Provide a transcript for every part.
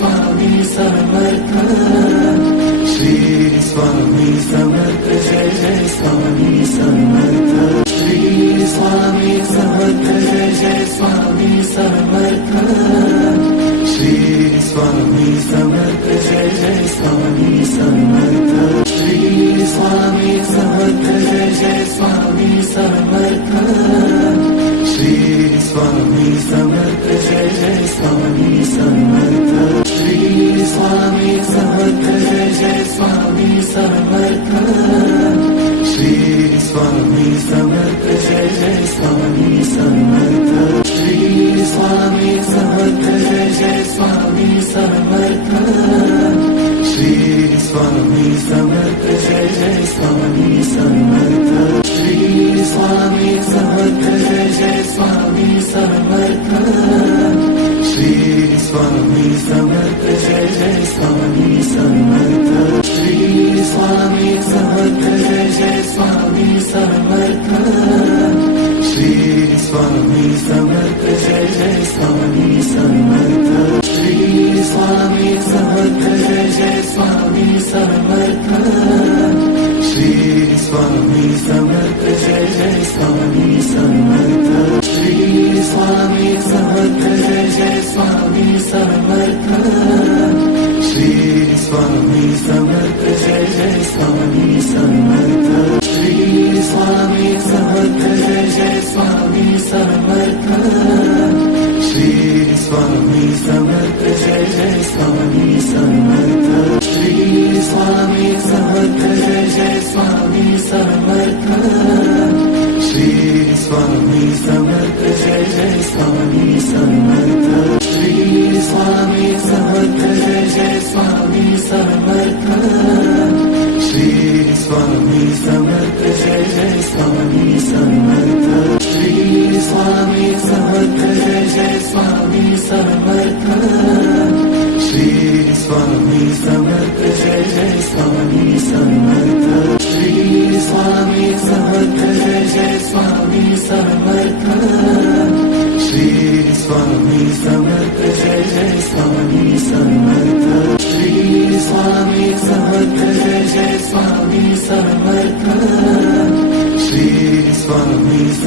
fun. fun of me from the summer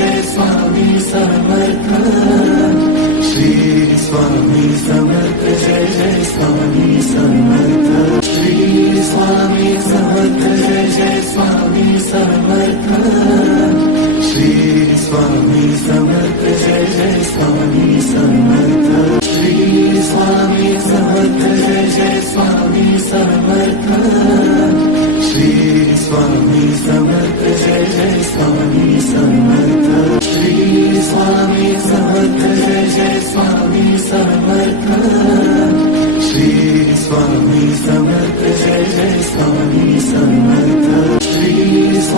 beautiful.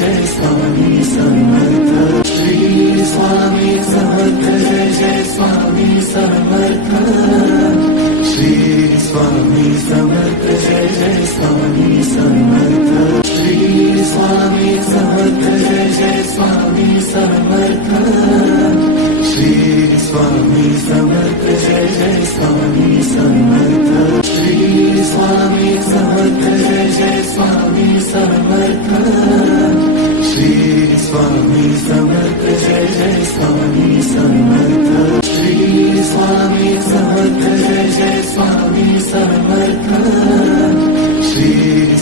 there's one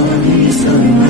sorry, sorry.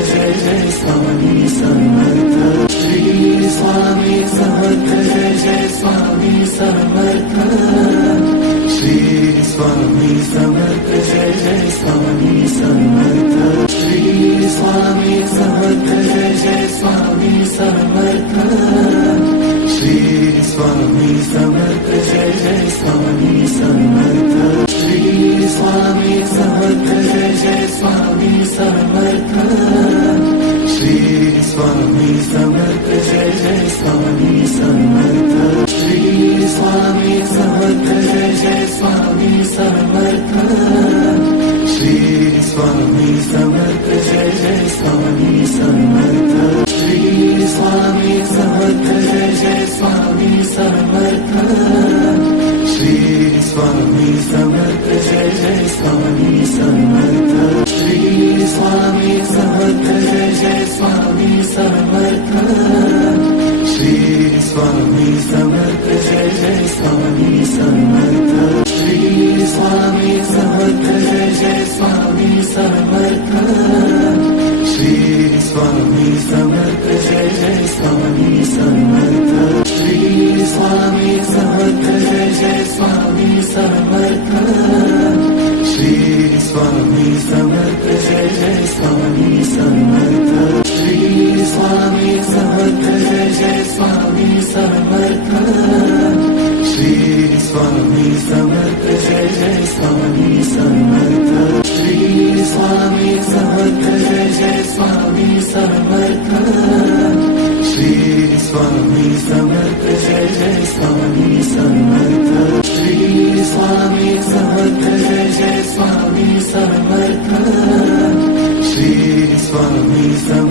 Spana mi, from the spana mi, spana Samarth Shri Swami some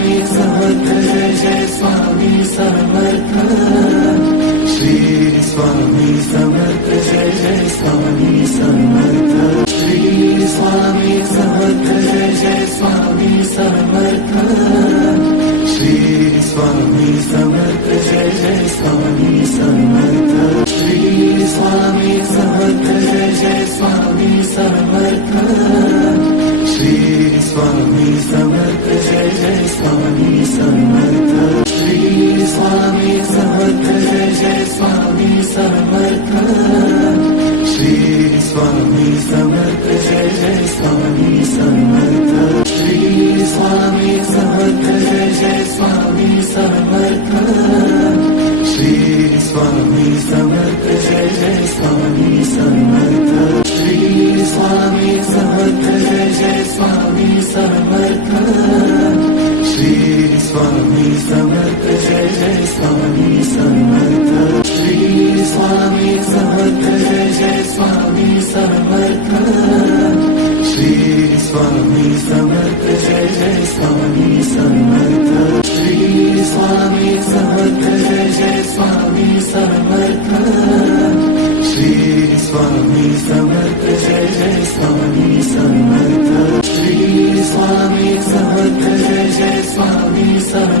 sorry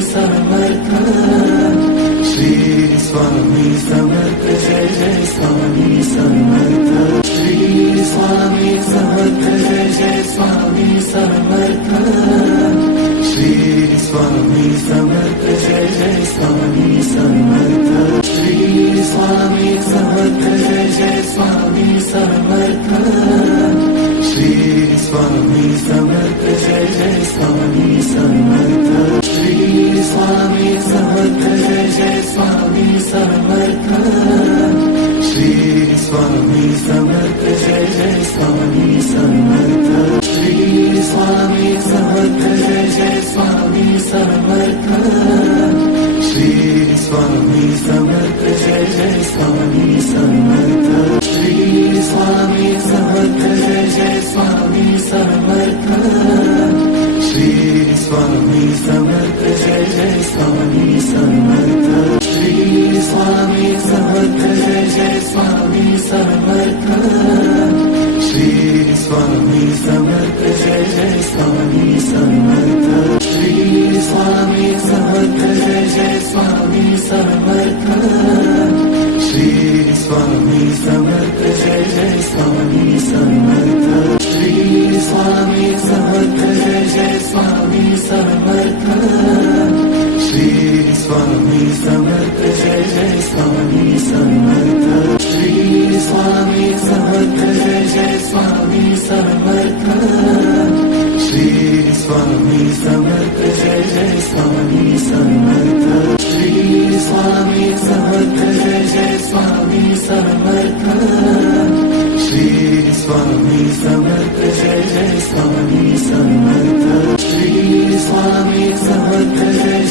Samarth. صامي سهوة شريني صامي سهوة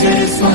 is my